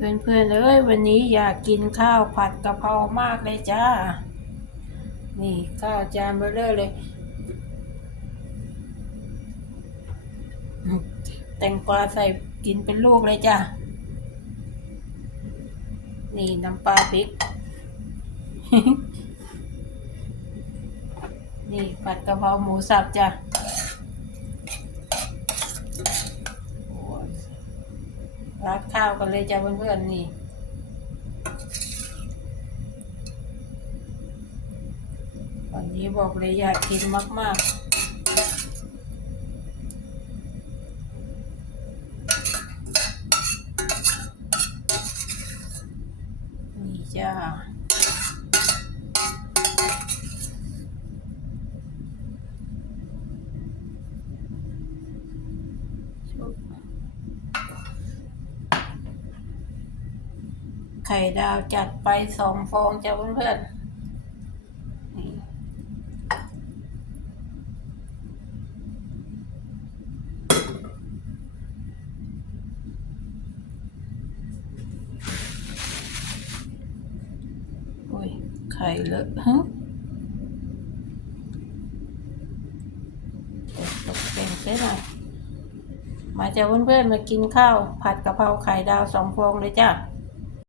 เพื่อนๆเอ้ยวันนี้อยากกินข้าวผัดกะเพรามากเลยจ้า นี่ข้าวจานเบลเลอร์เลย แตงกวาใส่กินเป็นลูกเลยจ้า นี่น้ำปลาพริก นี่ผัดกะเพราหมูสับจ้ะโอ้ย รักข้าวกันเลยจ้าเพื่อนๆนี่วันนี้บอกเลยอยากกินมากๆนี่จ้า ไข่ดาวจัดไปสองฟองจ้าเพื่อนๆนี่โอ้ยไข่เลอะฮะตกแต่งเสียหน่อยมาจ้าเพื่อนๆมากินข้าว ผัดกะเพราไข่ดาวสองฟองเลยจ้า